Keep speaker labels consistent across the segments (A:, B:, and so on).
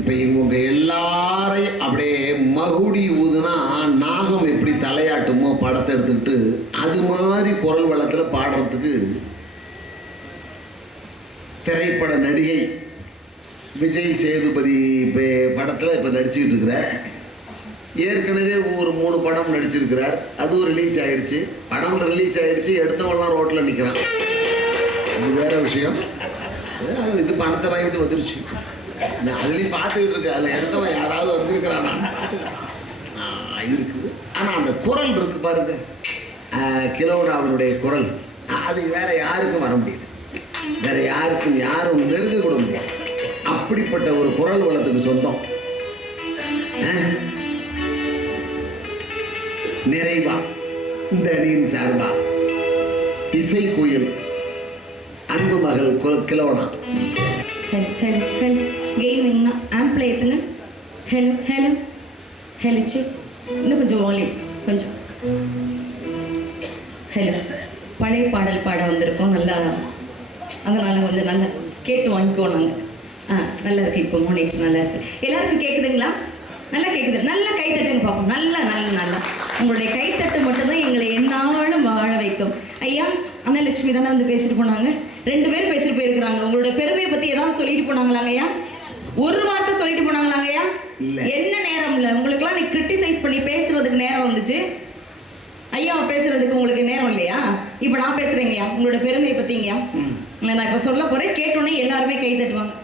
A: இப்போ இவங்க எல்லாரையும் அப்படியே மகுடி ஊதுனா நாகம் எப்படி தலையாட்டுமோ படத்தை எடுத்துக்கிட்டு அது மாதிரி குரல் வளத்தில் பாடுறதுக்கு திரைப்பட நடிகை விஜய் சேதுபதி இப்போ படத்தில் இப்போ நடிச்சுக்கிட்டு இருக்கிறார். ஏற்கனவே ஒரு மூணு படம் நடிச்சிருக்கிறார். அதுவும் ரிலீஸ் ஆகிடுச்சு படம் ரிலீஸ் ஆகிடுச்சு எடுத்தவங்களாம் ரோட்டில் நிற்கிறான் இது வேறு விஷயம். இது பணத்தை வாங்கிட்டு வந்துருச்சு. அதுலேயும் பார்த்துக்கிட்டு இருக்கேன். அதில் எடுத்தவன் யாராவது வந்திருக்கிறானா? இருக்குது. ஆனால் அந்த குரல் இருக்கு பாருங்க. கிலோனாவினுடைய குரல். அது வேற யாருக்கும் வர முடியல. வேற யாருக்கும் யாரும் நெருங்க கூட முடியாது அப்படிப்பட்ட ஒரு குரல் வளத்துக்கு சொந்தம். நிறைவா. இந்த அணியின் சார்பா. இசை கோயில். அன்பு மகள் கிலோனா
B: கேமிங்னா ஆம்பிள் ஏற்றுங்க ஹலோ ஹலோ ஹலோ சி இன்னும் கொஞ்சம் வால்யூம் கொஞ்சம். ஹலோ பழைய பாடல் பாட வந்திருக்கோம் நல்லா அதனால் வந்து நல்லா கேட்டு வாங்கிக்குவோம் நாங்கள் ஆ நல்லா இருக்குது இப்போ மோனிட்டு நல்லா இருக்குது எல்லாருக்கும் கேட்குதுங்களா நல்லா கேட்குது நல்லா கைத்தட்டுங்க பார்ப்போம் நல்லா நல்லா நல்லா. உங்களுடைய கைத்தட்டு மட்டும்தான் எங்களை என்னாலும் வாழ வைக்கும். ஐயா அண்ணலட்சுமி தானே வந்து பேசிட்டு போனாங்க. ரெண்டு பேரும் பேசிட்டு போயிருக்கிறாங்க. உங்களோட பெருமையை பற்றி ஏதாவது சொல்லிட்டு போனாங்களாங்க ஐயா? ஒரு வார்த்தை சொல்லிட்டு போனாங்களாங்க ஐயா?
A: இல்ல.
B: என்ன நேரம் இல்லை? உங்களுக்குலாம் நீ கிரிட்டிசைஸ் பண்ணி பேசுறதுக்கு நேரம் வந்துச்சு. ஐயா பேசுறதுக்கு உங்களுக்கு நேரம் இல்லையா? இப்போ நான் பேசுறேங்கய்யா உங்களோட பெருமையை பத்திங்கய்யா நான் இப்போ சொல்ல போறேன். கேட்டோன்னே எல்லாருமே கை தட்டுவாங்க.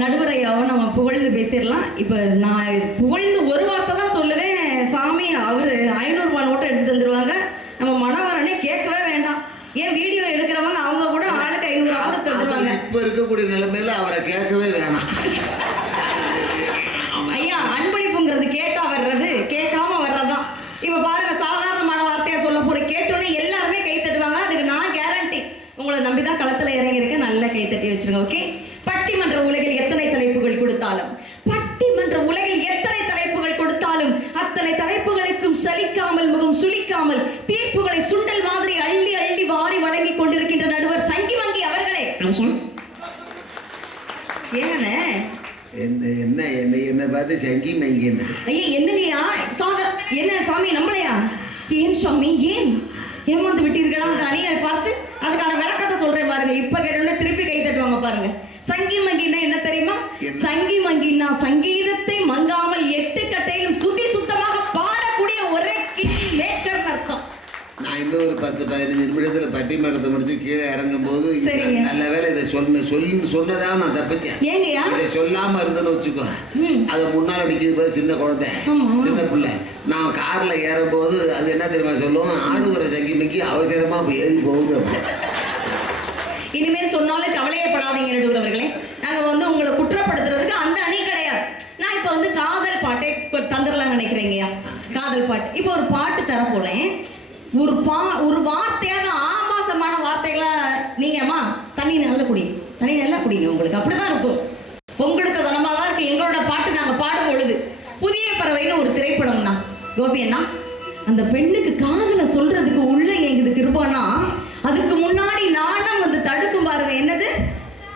B: நடுவர் ஐயாவை நம்ம புகழ்ந்து பேசிடலாம். இப்போ நான் புகழ்ந்து ஒரு வார்த்தை தான் சொல்லுவேன். சாமி அவர் ஐநூறுரூவா நோட்டை எடுத்து தந்துருவாங்க. நம்ம மனவரனே கேட்கவே வேண்டாம். ஏன் வீடியோ எடுக்கிறவங்க அவங்க கூட தந்துருவாங்க.
A: இப்போ இருக்கக்கூடிய நிலைமையில அவரை கேட்கவே வேணாம்.
B: ஐயா அன்பளிப்புங்கிறது கேட்டா வர்றது கேட்காம வர்றதுதான். இப்ப பாருங்க சாதாரணமான வார்த்தையா சொல்ல போற கேட்டோன்னே எல்லாருமே கை தட்டுவாங்க. அதுக்கு நான் கேரண்டி உங்களை நம்பி தான் களத்துல இறங்கியிருக்கேன். நல்லா கை தட்டி வச்சிருங்க ஓகே பட்டிமன்ற உலகில் எத்தனை தலைப்புகள் கொடுத்தாலும் பட்டிமன்ற உலகில் எத்தனை தலைப்புகள் கொடுத்தாலும் அத்தனை தலைப்புகளுக்கும் சலிக்காமல் முகம் சுளிக்காமல் தீர்ப்புகளை சுண்டல் மாதிரி அள்ளி அள்ளி வாரி வழங்கி கொண்டிருக்கின்ற நடுவர் சங்கி மங்கி ஏனே
A: என்ன என்ன என்ன என்னை பார்த்து சங்கி மங்கின்னா
B: ஐயா என்னங்கய்யா சாத என்ன சாமி நம்மளையா? ஏன் சாமி ஏன்? ஏமாந்து விட்டீர்களா? அந்த அணியை பார்த்து அதுக்கான விளக்கத்தை சொல்றேன் பாருங்க. இப்ப கேட்டோன்னே திருப்பி கை தட்டுவாங்க பாருங்க. சங்கி மங்கின்னா என்ன தெரியுமா? சங்கி மங்கின்னா சங்கீதத்தை மங்காமல்
A: இன்னும் ஒரு பத்து பதினஞ்சு நிமிடத்தில் பட்டிமன்றத்தை முடிச்சு கீழே இறங்கும் போது. நல்ல வேளை இதை சொன்ன சொல்லி சொன்னதால நான் தப்பிச்சேன். இதை சொல்லாம இருந்தேன்னு வச்சுக்கோ. அதை முன்னால் அடிக்கிறது பேர் சின்ன குழந்தை. சின்ன பிள்ளை. நான் கார்ல ஏறும்போது அது என்ன தெரியுமா சொல்லும்? ஆடுகிற சங்கி மிக்கி அவசரமா ஏறி போகுது
B: இனிமேல் சொன்னாலும் கவலையப்படாதீங்க நடுவர் அவர்களே. நாங்க வந்து உங்களை குற்றப்படுத்துறதுக்கு அந்த அணி கிடையாது. நான் இப்போ வந்து காதல் பாட்டை இப்ப தந்துடலாம் நினைக்கிறேங்கய்யா காதல் பாட்டு. இப்போ ஒரு பாட்டு தர போறேன் ஒரு பா ஒரு வார்த்தையாக ஆபாசமான வார்த்தைகளாக நீங்கம்மா தண்ணி நல்ல குடி. தண்ணி நல்லா குடிங்க உங்களுக்கு. அப்படிதான் இருக்கும். உங்களுக்கு தனமாக தான் இருக்கு. எங்களோட பாட்டு நாங்கள் பாடும் பொழுது. புதிய பறவைன்னு ஒரு திரைப்படம்னா கோபி அண்ணா அந்த பெண்ணுக்கு காதல சொல்றதுக்கு உள்ள எங்குது கிருபானா. அதுக்கு முன்னாடி நாணம் வந்து தடுக்கும் பாருங்க. என்னது?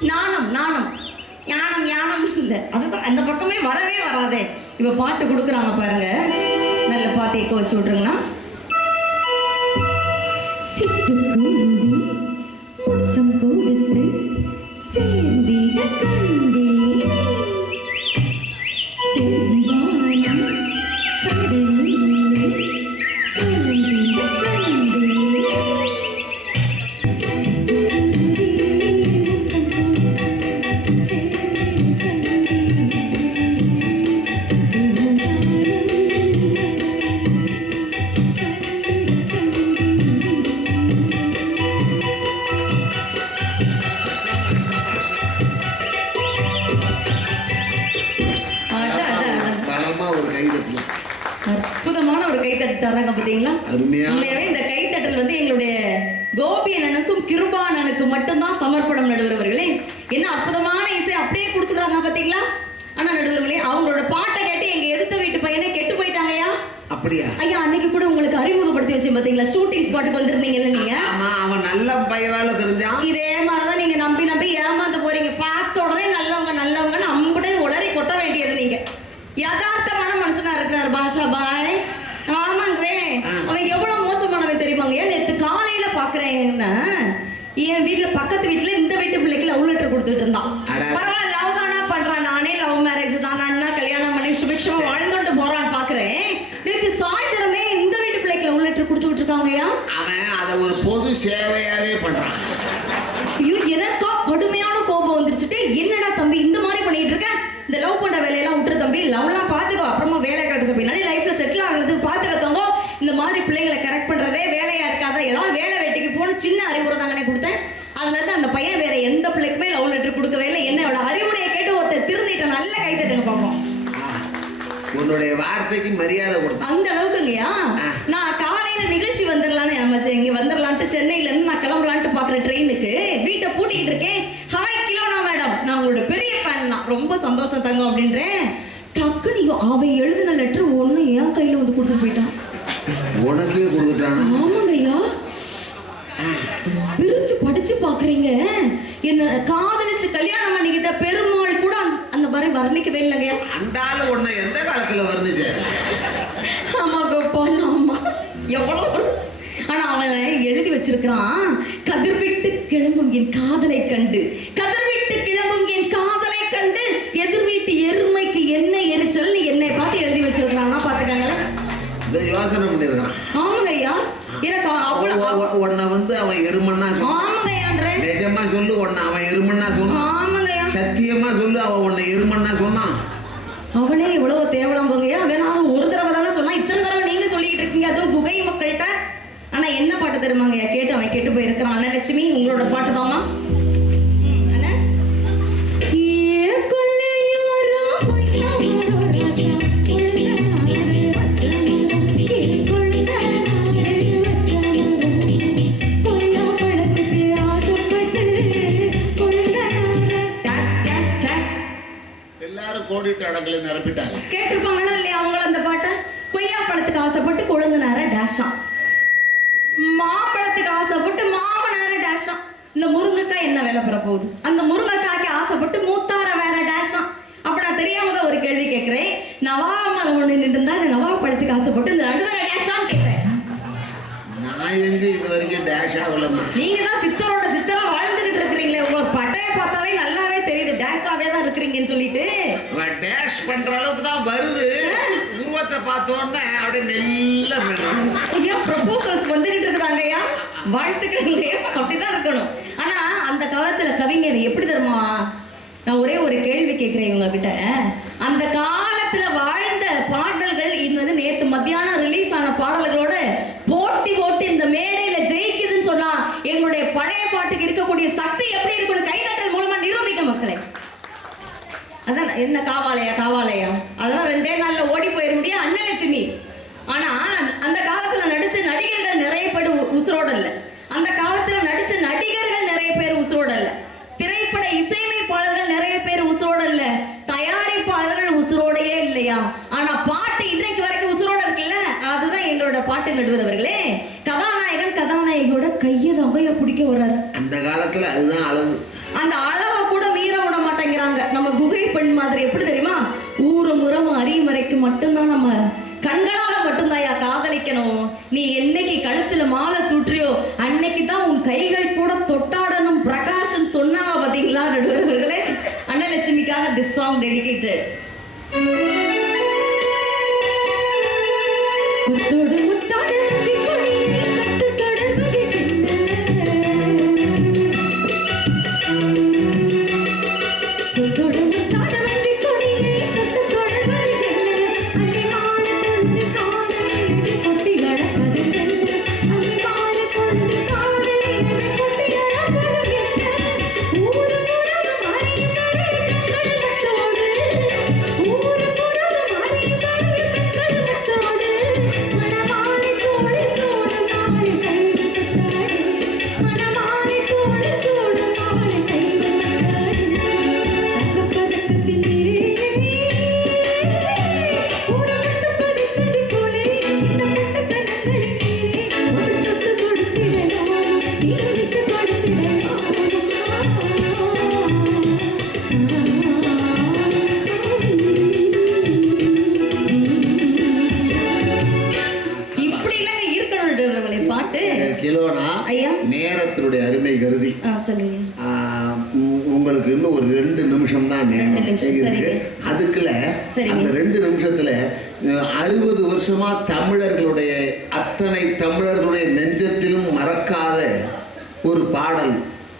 B: நாணம் நாணம். ஞானம் ஞானம் இல்லை. அதுதான் அந்த பக்கமே வரவே வராதே. இப்ப பாட்டு கொடுக்குறாங்க பாருங்க. நல்ல பாத்து எக்க வச்சு விட்ருங்கண்ணா சிட்டுக்குருவி சமர்ப்பணம் நடுவர்களே என்ன அற்புதமான இசை அப்படியே கொடுத்துக்கிறாங்க பாத்தீங்களா? ஆனா நடுவர்களே அவங்களோட பாட்டை கேட்டு எங்க எதிர்த்த வீட்டு பையனே கெட்டு போயிட்டாங்கயா
A: அப்படியா?
B: ஐயா அன்னைக்கு கூட உங்களுக்கு அறிமுகப்படுத்தி வச்சேன் பாத்தீங்களா? ஷூட்டிங் ஸ்பாட்டுக்கு வந்திருந்தீங்கல்ல நீங்க?
A: ஆமா அவன் நல்ல பையனால தெரிஞ்சான்
B: இதே மாதிரிதான் நீங்க நம்பி நம்பி ஏமாந்து போறீங்க. பார்த்த உடனே நல்லவங்க நல்லவங்கன்னு அம்புடே உளறி கொட்ட வேண்டியது நீங்க. யதார்த்தமான மனுஷனா
A: இருக்கிறார் பாஷா பாய் பொது சேவையாவே பண்றான்.
B: ஐயோ எனக்கா கடுமையான கோபம் வந்துருச்சுட்டு என்னடா தம்பி இந்த மாதிரி பண்ணிட்டு இருக்க? இந்த லவ் பண்ற வேலையெல்லாம் விட்டுரு தம்பி. லவ்லாம் பாத்துக்கோ. அப்புறமா வேலை கிடைச்ச பின்னாடி லைஃப்ல செட்டில் ஆகுறதுக்கு பாத்துக்கத்தவங்க இந்த மாதிரி பிள்ளைங்களை கரெக்ட் பண்றதே வேலையா இருக்காத? ஏதாவது வேலை வெட்டிக்கு போன சின்ன அறிவுரை தாங்கனே கொடுத்தேன். அதுல இருந்து அந்த பையன் வேற எந்த பிள்ளைக்குமே லவ் லெட்டர் கொடுக்கவே இல்லை. என்னோட அறிவுரையை கேட்டு ஒருத்தர் திருந்திட்ட நல்ல கை தட்டுங்க பார்ப்போம்
A: உன்னுடைய வார்த்தைக்கு மரியாதை கொடுத்தான்.
B: அந்த அளவுக்குங்கய்யா
A: ஆ.
B: நான் காலையில நிகழ்ச்சி வந்துடலான்னு நம்ம சரி, இங்க வந்துடலான்ட்டு சென்னையில இருந்து நான் கிளம்பலான்ட்டு பாக்குற ட்ரெயினுக்கு வீட்டை பூட்டிக்கிட்டு இருக்கேன் ஹாய் கிலோனா மேடம். நான் உங்களோட பெரிய ஃபேன் தான். ரொம்ப சந்தோஷம் தங்கம் அப்படின்றேன். டக்குனு இவ- அவன் எழுதின லெட்டர் ஒண்ணு என் கையில வந்து கொடுத்துட்டு போயிட்டான்.
A: உனக்கே கொடுத்துட்டானா?
B: ஆமாங்கய்யா பிரிச்சு படிச்சு பாக்குறீங்க. என்ன காதலிச்சு கல்யாணம் பண்ணிக்கிட்ட பெருமாள் கூட அந்த- மாதிரி வர்ணிக்கவே இல்லைங்கய்யா
A: அந்த ஆளு உன்னை எந்த காலத்துல வர்ணிச்ச?
B: ஆமா கோபால் ஆமா. எவ்வளவு ஆனா அவன் எழுதி வச்சிருக்கிறான். கதிர்விட்டு கிளம்பும் என் காதலை கண்டு. கதிர்விட்டு நின்றுந்தா இந்த நவா பழத்துக்கு ஆசைப்பட்டு இந்த நடுவர டேஷாம் கேட்கிறேன்
A: நான் எங்க இது வரைக்கும் டேஷ் ஆகலம்மா
B: நீங்க தான் சித்தரோட சித்தரா வாழ்ந்துகிட்டு இருக்கிறீங்களே. உங்களுக்கு பட்டைய பார்த்தாலே நல்லாவே தெரியுது. டேஷாவே தான் இருக்கிறீங்கன்னு சொல்லிட்டு.
A: டேஷ் பண்ற அளவுக்கு தான் வருது. உருவத்தை பார்த்த உடனே அப்படியே மெல்ல
B: ஐயா ப்ரொபோசல்ஸ் வந்துகிட்டு இருக்குதாங்க ஐயா? வாழ்த்துக்கள்ங்கய்யா அப்படிதான் இருக்கணும். ஆனா அந்த காலத்துல கவிஞர் எப்படி தெரியுமா? நான் ஒரே ஒரு கேள்வி கேட்கிறேன் இவங்க கிட்ட. அந்த காலத்துல வாழ்ந்த பாடல்கள் இது வந்து நேத்து மத்தியானம் ரிலீஸ் ஆன பாடல்களோட போட்டி போட்டு இந்த மேடையில ஜெயிக்குதுன்னு சொன்னா எங்களுடைய பழைய பாட்டுக்கு இருக்கக்கூடிய சக்தி எப்படி இருக்கணும் கைதட்டல் மூலமா நிரூபிக்க மக்களை. அதான் என்ன காவாலயா காவாலயா? அதான் ரெண்டே நாள்ல ஓடி போயிட முடியும் அன்னலட்சுமி. ஆனா அந்த காலத்துல நடிச்ச நடிகர்கள் நிறைய பேர் உசுரோட இல்லை. அந்த கால நடிச்ச நடிகர்கள் நிறைய பேர் உசுரோட இல்ல திரைப்பட இசையமைப்பாளர்கள் நிறைய பேர் உசுரோட இல்ல தயாரிப்பாளர்கள் உசுரோடையே இல்லையா ஆனா பாட்டு இன்றைக்கு வரைக்கும் உசுரோட இருக்குல்ல அதுதான் நடுவர் அவர்களே கதாநாயகன் கதாநாயகியோட கையை தங்கைய பிடிக்க வர்றாரு.
A: அந்த காலத்துல அதுதான் அளவு.
B: அந்த அளவை கூட மீற விட மாட்டேங்கிறாங்க. நம்ம குகை பெண் மாதிரி எப்படி தெரியுமா? ஊரு முறம் அறிமறைக்கு மட்டும்தான் நம்ம கண்களால மட்டும்தாயா காதலிக்கணும். நீ என்னைக்கு கழுத்துல மாலை சுற்றியோ அன்னைக்கு தான் உன் கைகள் கூட தொட்டாடணும். பிரகாஷன் சொன்னாங்க பாத்தீங்களா நடுவர்களே அன்னலட்சுமிக்காக திஸ் சாங் டெடிகேட்டட் சரிங்க.
A: அந்த ரெண்டு நிமிஷத்துல அறுபது வருஷமா தமிழர்களுடைய அத்தனை தமிழர்களுடைய நெஞ்சத்திலும் மறக்காத ஒரு பாடல்.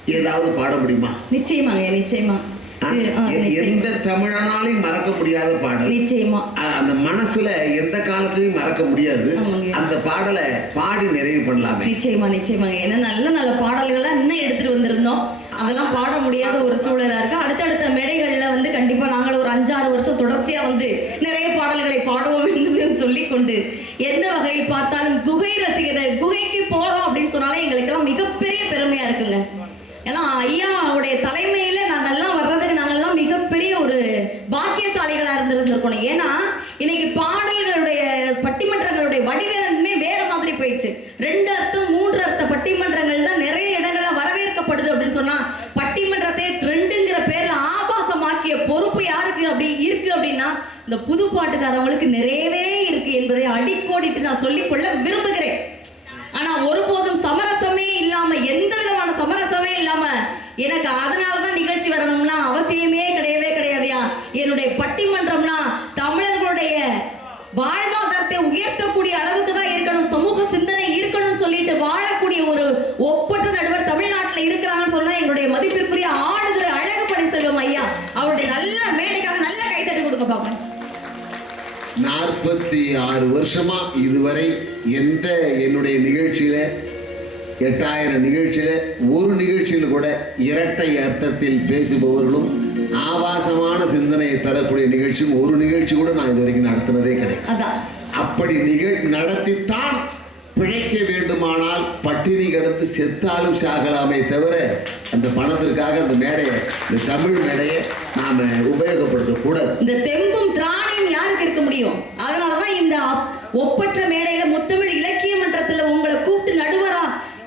A: ஏதாவது பாட முடியுமா?
B: நிச்சயமாங்க நிச்சயமா. நிச்சயமா.
A: எந்த தமிழனாலையும் மறக்க முடியாத பாடல்.
B: நிச்சயமா.
A: அந்த மனசுல எந்த காலத்திலையும் மறக்க முடியாது. அந்த பாடலை பாடி நிறைவு பண்ணலாமே.
B: நிச்சயமா நிச்சயமாங்க. ஏன்னா நல்ல நல்ல பாடல்கள்லாம் இன்னும் எடுத்துட்டு வந்திருந்தோம். அதெல்லாம் பாட முடியாத ஒரு சூழலா இருக்கு. அடுத்தடுத்த மேடைகள்ல வந்து கண்டிப்பா நாங்கள் ஒரு அஞ்சாறு வருஷம் தொடர்ச்சியா வந்து நிறைய பாடல்களை பாடுவோம் என்று சொல்லிக்கொண்டு எந்த வகையில் பார்த்தாலும் குகை ரசிகர் குகைக்கு போறோம் அப்படின்னு சொன்னாலே எங்களுக்கெல்லாம் மிகப்பெரிய பெருமையா இருக்குங்க. ஏன்னா ஐயாவுடைய தலைமையில நாங்கெல்லாம் வர்றதுக்கு நாங்கெல்லாம் மிகப்பெரிய ஒரு பாக்கியசாலிகளா ஏன்னா இன்னைக்கு பாடல்களுடைய பட்டிமன்றங்களுடைய வடிவமே வேற மாதிரி போயிடுச்சு. ரெண்டு அர்த்தம் மூன்று அர்த்த பட்டிமன்றங்கள் தான் நிறைய இடங்கள்ல வரவேற்கப்படுது அப்படின்னு சொன்னா பட்டிமன்றத்தை ட்ரெண்டுங்கிற பேர்ல ஆபாசமாக்கிய பொறுப்பு யாருக்கு அப்படி இருக்கு அப்படின்னா இந்த புது பாட்டுக்காரவங்களுக்கு நிறையவே இருக்கு என்பதை அடிக்கோடிட்டு நான் சொல்லிக்கொள்ள விரும்புகிறேன். ஆனா ஒரு வாழ்வாதாரத்தை உயர்த்தக்கூடிய அளவுக்கு தான் இருக்கணும். சமூக சிந்தனை இருக்கணும்னு சொல்லிட்டு வாழக்கூடிய ஒரு ஒப்பற்ற நடுவர் தமிழ்நாட்டில் இருக்கிறாங்கன்னு சொன்னா எங்களுடைய மதிப்பிற்குரிய ஆடுதுறை அழகு பணி செல்வம் ஐயா அவருடைய நல்ல மேடைக்காக நல்ல கைத்தட்டி கொடுக்க பார்ப்பேன்
A: நாற்பத்தி ஆறு வருஷமா இதுவரை எந்த என்னுடைய நிகழ்ச்சியில எட்டாயிரம் நிகழ்ச்சியில ஒரு நிகழ்ச்சியில் கூட இரட்டை அர்த்தத்தில் பேசுபவர்களும் ஆபாசமான சிந்தனையை தரக்கூடிய நிகழ்ச்சியும் ஒரு நிகழ்ச்சி கூட நான் இது வரைக்கும் நடத்தினதே கிடையாது. அப்படி நிகழ் நடத்தித்தான் பிழைக்க வேண்டுமானால் பட்டினி கிடந்து செத்தாலும் சாகலாமே தவிர அந்த பணத்திற்காக அந்த மேடையை இந்த தமிழ் மேடையை நாம உபயோகப்படுத்தக்கூடாது
B: இந்த தெம்பும் திராணியும் யாருக்கு இருக்க முடியும்? அதனாலதான் இந்த ஒப்பற்ற மேடையில முத்தமிழ் இலக்கிய மன்றத்துல உங்களை கூப்பிட்டு நடுவரா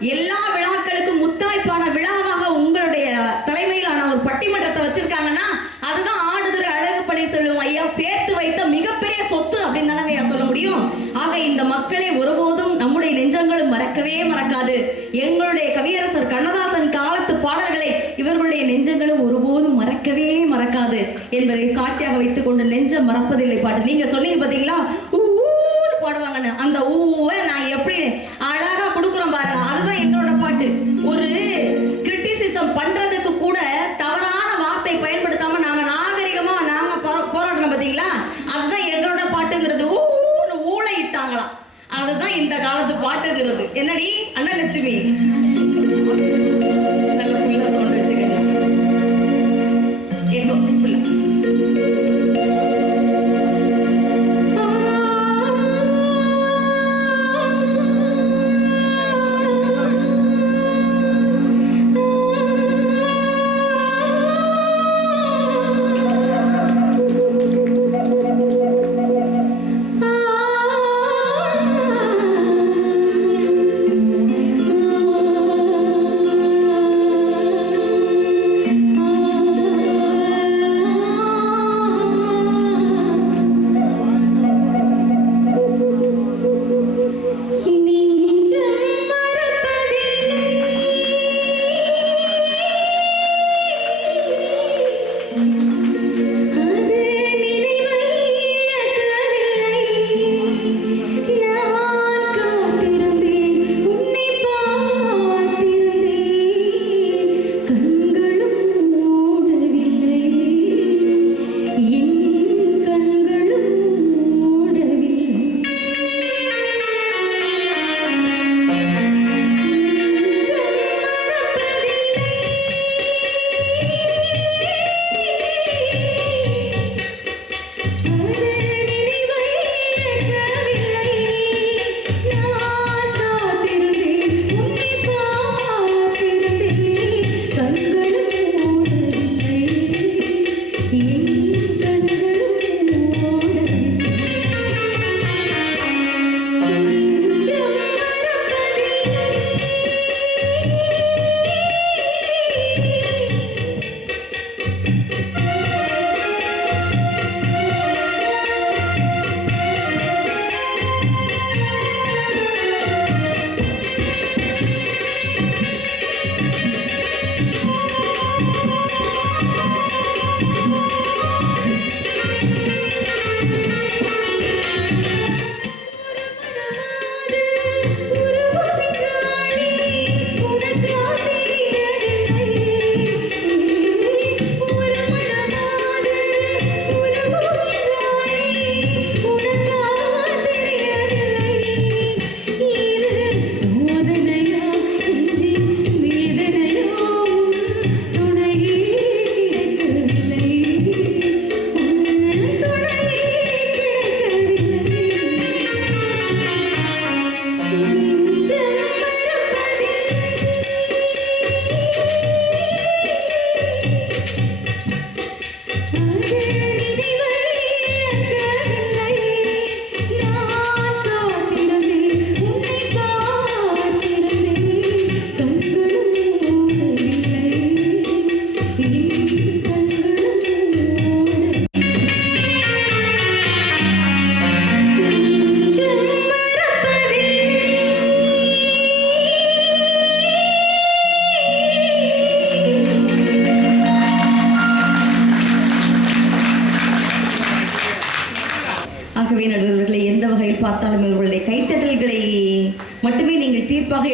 B: எல்லா விழாக்களுக்கும் முத்தாய்ப்பான விழாவாக உங்களுடைய தலைமையிலான ஒரு பட்டிமன்றத்தை வச்சிருக்காங்கன்னா அதுதான் ஆடுதுறை அழகு பன்னீர்செல்வம் ஐயா சேர்த்து வைத்த மிகப்பெரிய சொத்து அப்படின்னு தானங்க ஐயா சொல்ல முடியும் ஆக இந்த மக்களை ஒருபோதும் நம்முடைய நெஞ்சங்களும் மறக்கவே மறக்காது. எங்களுடைய கவியரசர் கண்ணதாசன் காலத்து பாடல்களை இவர்களுடைய நெஞ்சங்களும் ஒருபோதும் மறக்கவே மறக்காது என்பதை சாட்சியாக வைத்துக் கொண்டு நெஞ்சம் மறப்பதில்லை பாட்டு. நீங்க சொன்னீங்க பாத்தீங்களா ஊன்னு பாடுவாங்கன்னு. அந்த ஊ அதுதான் இந்த காலத்து பாட்டுங்கிறது என்னடி? அண்ணலட்சுமி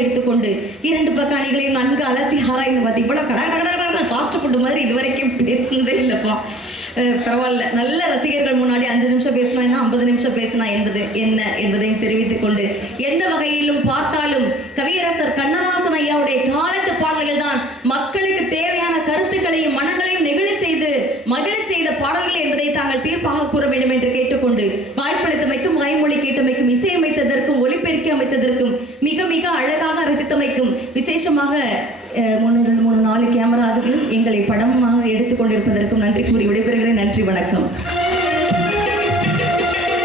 B: எடுத்துக்கொண்டு இரண்டு பக்க அணிகளையும் நன்கு அலசி ஆராய்ந்து பார்த்து இப்போ கடை கடை ஃபாஸ்ட் ஃபுட்டு மாதிரி இதுவரைக்கும் பேசுனதே இல்லைப்பா. பரவாயில்ல. நல்ல ரசிகர்கள் முன்னாடி அஞ்சு நிமிஷம் பேசினா என்ன ஐம்பது நிமிஷம் பேசினா என்பது என்ன என்பதையும் தெரிவித்துக் கொண்டு எந்த வகையிலும் பார்த்தாலும் கவியரசர் கண்ணதாசன் ஐயாவுடைய காலத்து பாடல்கள் தான் மக்களுக்கு தேவையான கருத்துக்களையும் மனங்களையும் நெகிழ செய்து மகிழச் பாடல்கள் என்பதை தாங்கள் தீர்ப்பாக கூற வேண்டும் என்று கேட்டுக்கொண்டு வாய்ப்பளித்தமைக்கும் வாய்மொழி கேட்டமைக்கும் இசையமைத்ததற்கும் ஒளிபெருக்கி அமைத்ததற்கும் மிக மிக அழகாக ரசித்தமைக்கும் விசேஷமாக அஹ், மூணு ரெண்டு மூணு நாலு கேமராவில் எங்களை படமாக எடுத்துக்கொண்டிருப்பதற்கும் நன்றி கூறி விடைபெறுகிறேன். நன்றி வணக்கம்.